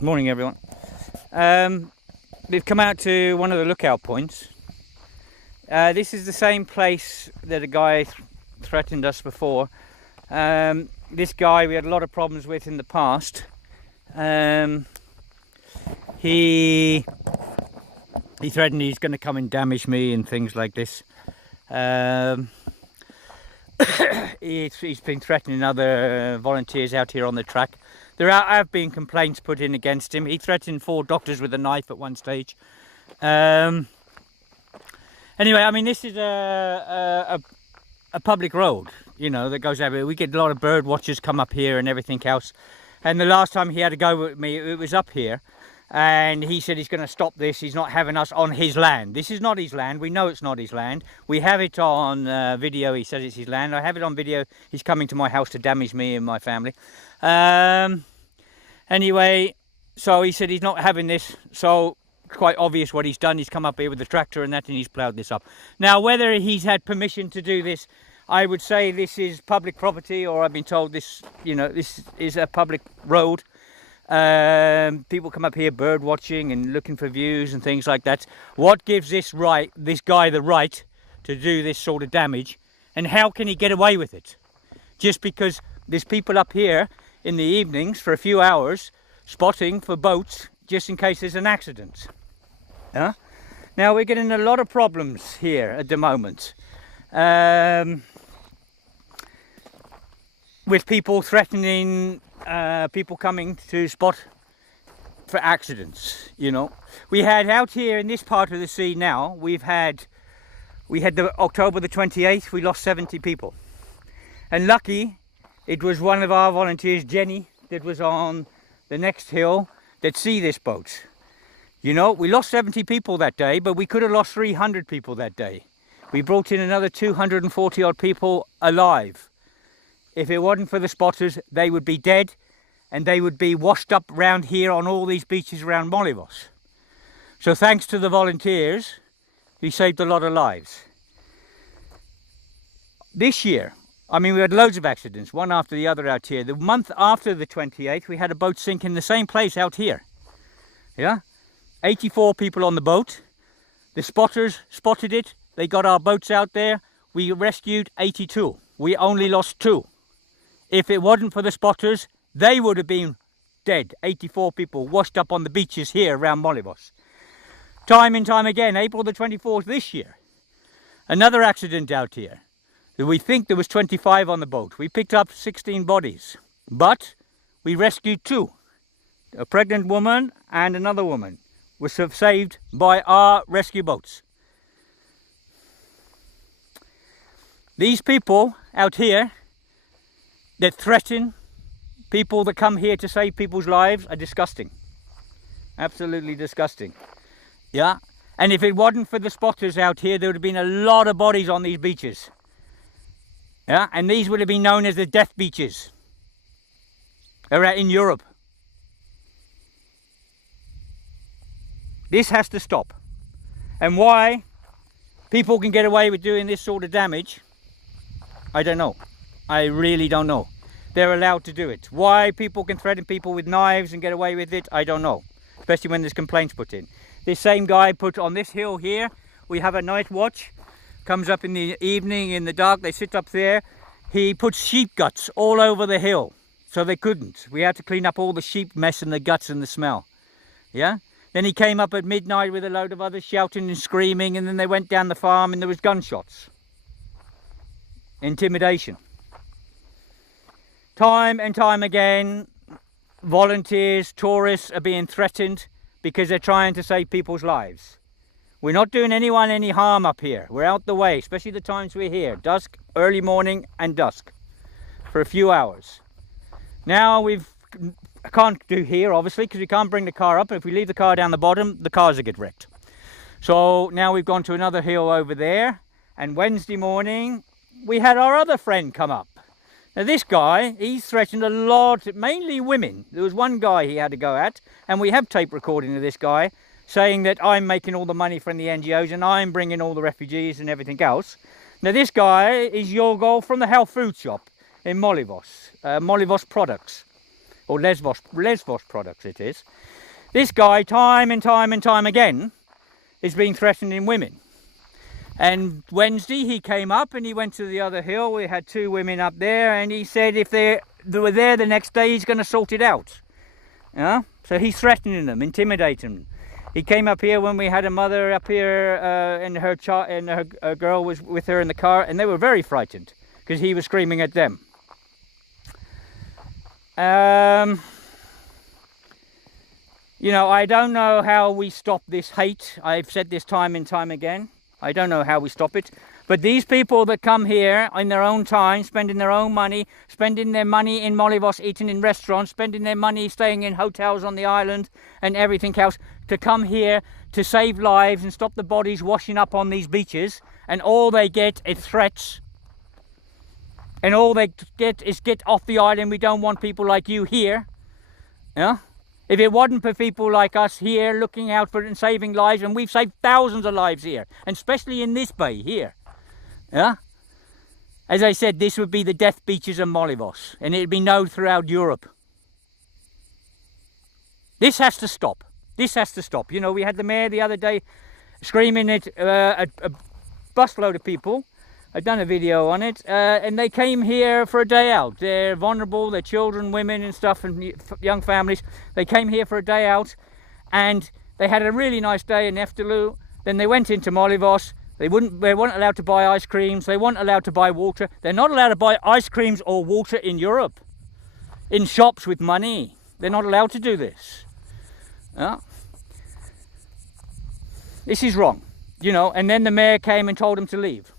Morning, everyone. We've come out to one of the lookout points. This is the same place that a guy threatened us before. This guy we had a lot of problems with in the past. He threatened he's going to come and damage me and things like this. He's been threatening other volunteers out here on the track. There have been complaints put in against him. He threatened 4 doctors with a knife at one stage. Anyway, I mean, this is a public road, you know, that goes over. We get a lot of bird watchers come up here and everything else. And the last time he had to go with me, it was up here. And he said he's going to stop this. He's not having us on his land. This is not his land. We know it's not his land. We have it on video. He says it's his land. I have it on video. He's coming to my house to damage me and my family. Anyway, so he said he's not having this. So it's quite obvious what he's done. He's come up here with the tractor and that, and he's ploughed this up. Now, whether he's had permission to do this, I would say this is public property, or I've been told this, you know, this is a public road. People come up here bird watching and looking for views and things like that. What gives this guy the right to do this sort of damage, and how can he get away with it? Just because there's people up here in the evenings for a few hours spotting for boats just in case there's an accident. Now we're getting a lot of problems here at the moment, with people threatening people coming to spot for accidents. You know, we had out here in this part of the sea now, we had the October the 28th, we lost 70 people, and lucky it was one of our volunteers, Jenny, that was on the next hill that see this boat. You know, we lost 70 people that day, but we could have lost 300 people that day. We brought in another 240 odd people alive. If it wasn't for the spotters, they would be dead, and they would be washed up around here on all these beaches around Molivos. So thanks to the volunteers, we saved a lot of lives. This year, I mean, we had loads of accidents, one after the other out here. The month after the 28th, we had a boat sink in the same place out here. Yeah? 84 people on the boat. The spotters spotted it. They got our boats out there. We rescued 82. We only lost 2. If it wasn't for the spotters, they would have been dead. 84 people washed up on the beaches here around Molivos. Time and time again, April the 24th this year. Another accident out here. We think there was 25 on the boat. We picked up 16 bodies, but we rescued 2. A pregnant woman and another woman were saved by our rescue boats. These people out here that threaten people that come here to save people's lives are disgusting. Absolutely disgusting. Yeah. And if it wasn't for the spotters out here, there would have been a lot of bodies on these beaches. Yeah. And these would have been known as the death beaches in Europe. This has to stop. And why people can get away with doing this sort of damage, I don't know. I really don't know. They're allowed to do it. Why people can threaten people with knives and get away with it, I don't know. Especially when there's complaints put in. This same guy put on this hill here, we have a night watch. Comes up in the evening, in the dark, they sit up there. He puts sheep guts all over the hill. So they couldn't. We had to clean up all the sheep mess and the guts and the smell. Yeah? Then he came up at midnight with a load of others shouting and screaming, and then they went down the farm and there was gunshots. Intimidation. Time and time again, volunteers, tourists are being threatened because they're trying to save people's lives. We're not doing anyone any harm up here. We're out the way, especially the times we're here. Dusk, early morning and dusk for a few hours. Now I can't do here, obviously, because we can't bring the car up. If we leave the car down the bottom, the cars will get wrecked. So now we've gone to another hill over there. And Wednesday morning, we had our other friend come up. Now this guy, he's threatened a lot, mainly women. There was one guy he had to go at, and we have tape recording of this guy saying that I'm making all the money from the NGOs and I'm bringing all the refugees and everything else. Now this guy is Yorgol from the health food shop in Molivos, Molivos Products. or Lesvos products it is. This guy, time and time again, is being threatening women. And Wednesday he came up and he went to the other hill. We had 2 women up there, and he said if they were there the next day, he's going to sort it out. Yeah? So he's threatening them, intimidating them. He came up here when we had a mother up here, and her girl was with her in the car, and they were very frightened because he was screaming at them. You know, I don't know how we stop this hate. I've said this time and time again. I don't know how we stop it. But these people that come here in their own time, spending their own money, spending their money in Molivos, eating in restaurants, spending their money staying in hotels on the island and everything else, to come here to save lives and stop the bodies washing up on these beaches, and all they get is threats. And all they get is get off the island. We don't want people like you here. Yeah? If it wasn't for people like us here looking out for it and saving lives, and we've saved thousands of lives here, and especially in this bay here. Yeah? As I said, this would be the death beaches of Molivos, and it'd be known throughout Europe. This has to stop. This has to stop. You know, we had the mayor the other day screaming at a busload of people. I've done a video on it, and they came here for a day out. They're vulnerable, they're children, women and stuff, and young families. They came here for a day out, and they had a really nice day in Eftelu. Then they went into Molivos. They weren't allowed to buy ice creams. They weren't allowed to buy water. They're not allowed to buy ice creams or water in Europe, in shops with money. They're not allowed to do this. Yeah. This is wrong, you know. And then the mayor came and told them to leave.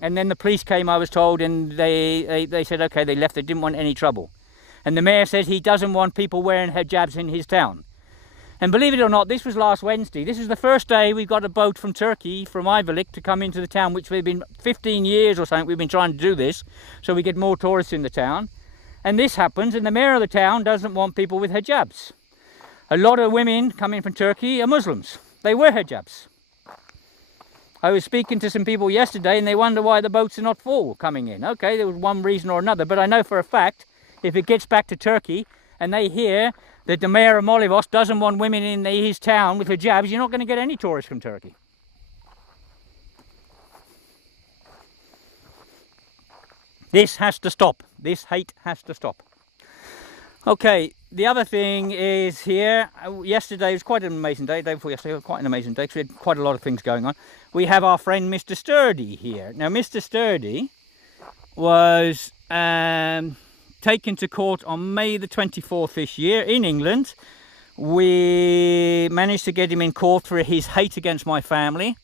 And then the police came, I was told, and they said, okay, they left. They didn't want any trouble. And the mayor said he doesn't want people wearing hijabs in his town. And believe it or not, this was last Wednesday. This is the first day we got a boat from Turkey, from Ayvalık, to come into the town, which we've been 15 years or something. We've been trying to do this, so we get more tourists in the town. And this happens, and the mayor of the town doesn't want people with hijabs. A lot of women coming from Turkey are Muslims. They wear hijabs. I was speaking to some people yesterday, and they wonder why the boats are not full coming in. Okay, there was one reason or another, but I know for a fact, if it gets back to Turkey and they hear that the mayor of Molivos doesn't want women in his town with hijabs, you're not going to get any tourists from Turkey. This has to stop. This hate has to stop. Okay, the other thing is here, yesterday was quite an amazing day, day before yesterday was quite an amazing day, because we had quite a lot of things going on. We have our friend Mr. Sturdy here. Now Mr. Sturdy was taken to court on May the 24th this year in England. We managed to get him in court for his hate against my family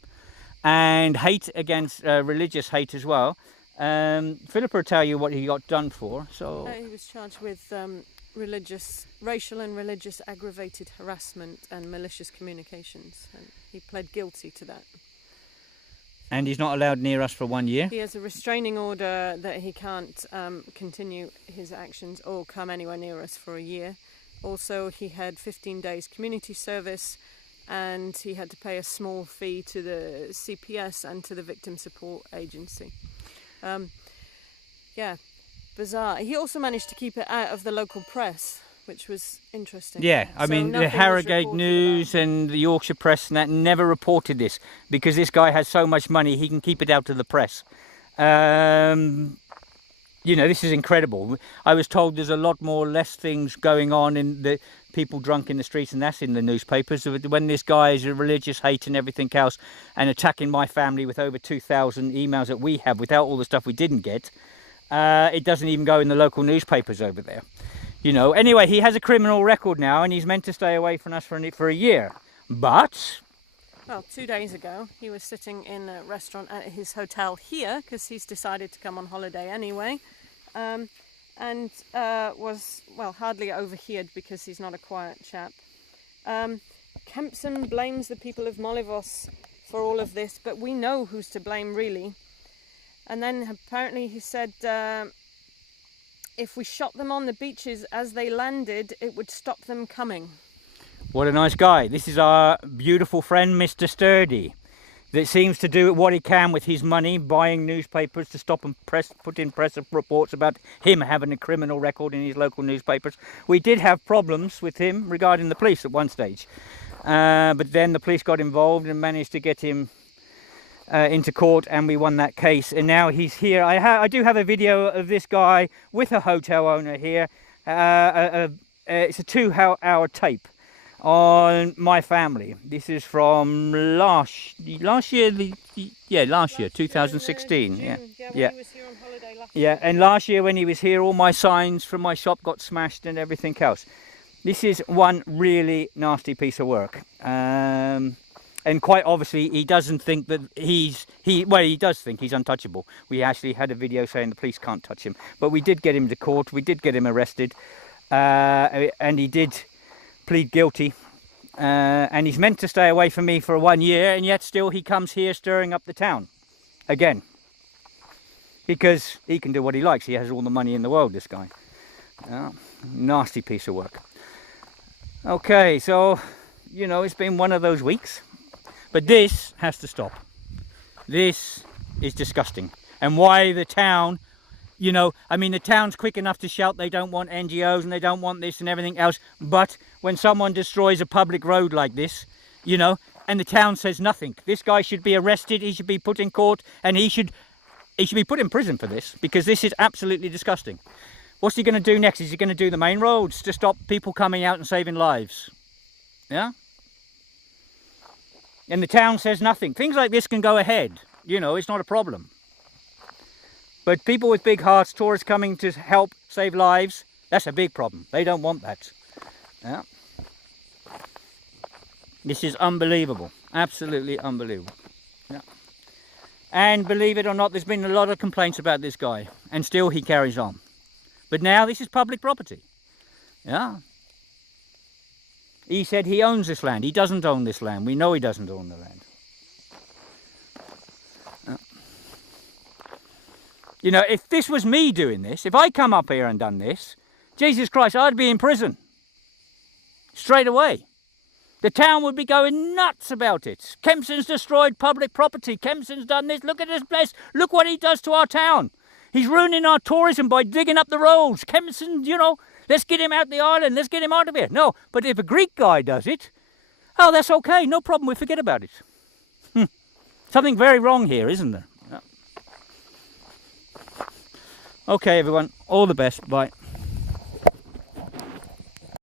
and hate against religious hate as well. Philippa will tell you what he got done for. So he was charged with racial and religious aggravated harassment and malicious communications, and he pled guilty to that. And he's not allowed near us for 1 year? He has a restraining order that he can't continue his actions or come anywhere near us for a year. Also, he had 15 days community service, and he had to pay a small fee to the CPS and to the Victim Support Agency. Yeah, bizarre. He also managed to keep it out of the local press, which was interesting. Yeah, I mean, the Harrogate News and the Yorkshire Press and that never reported this, because this guy has so much money, he can keep it out to the press. You know, this is incredible. I was told there's a lot less things going on in the people drunk in the streets, and that's in the newspapers. When this guy is a religious hate and everything else, and attacking my family with over 2,000 emails that we have without all the stuff we didn't get, it doesn't even go in the local newspapers over there. You know, anyway, he has a criminal record now, and he's meant to stay away from us for a year. But, well, 2 days ago, he was sitting in a restaurant at his hotel here, because he's decided to come on holiday anyway, and was, well, hardly overheard because he's not a quiet chap. Kempson blames the people of Molivos for all of this, but we know who's to blame, really. And then apparently he said, if we shot them on the beaches as they landed, it would stop them coming. What a nice guy. This is our beautiful friend, Mr. Sturdy. that seems to do what he can with his money, buying newspapers to stop and put in press reports about him having a criminal record in his local newspapers. We did have problems with him regarding the police at one stage, but then the police got involved and managed to get him into court, and we won that case, and now he's here. I do have a video of this guy with a hotel owner here. It's a 2-hour tape on my family. This is from last year, 2016. June, Yeah. when Yeah. he was here on holiday last Yeah, year. and last year when he was here, all my signs from my shop got smashed and everything else. This is one really nasty piece of work. And quite obviously he doesn't think that he does think he's untouchable. We actually had a video saying the police can't touch him, but we did get him to court, we did get him arrested, and he did plead guilty, and he's meant to stay away from me for 1 year, and yet still he comes here stirring up the town again, because he can do what he likes. He has all the money in the world, this guy. Nasty piece of work. Okay, so you know, it's been one of those weeks, but this has to stop. This is disgusting. And why the town, you know, I mean, the town's quick enough to shout they don't want NGOs and they don't want this and everything else, but when someone destroys a public road like this, you know, and the town says nothing, this guy should be arrested, he should be put in court, and he should be put in prison for this, because this is absolutely disgusting. What's he going to do next? Is he going to do the main roads to stop people coming out and saving lives? Yeah? And the town says nothing. Things like this can go ahead, you know, it's not a problem. But people with big hearts, tourists coming to help save lives, that's a big problem. They don't want that. Yeah. This is unbelievable. Absolutely unbelievable. Yeah. And believe it or not, there's been a lot of complaints about this guy, and still he carries on. But now this is public property. Yeah. He said he owns this land. He doesn't own this land. We know he doesn't own the land. You know, if this was me doing this, if I come up here and done this, Jesus Christ, I'd be in prison. Straight away. The town would be going nuts about it. Kempson's destroyed public property. Kempson's done this. Look at this place. Look what he does to our town. He's ruining our tourism by digging up the roads. Kempson, you know, let's get him out the island. Let's get him out of here. No, but if a Greek guy does it, oh, that's okay. No problem. We forget about it. Something very wrong here, isn't there? Okay, everyone. All the best. Bye.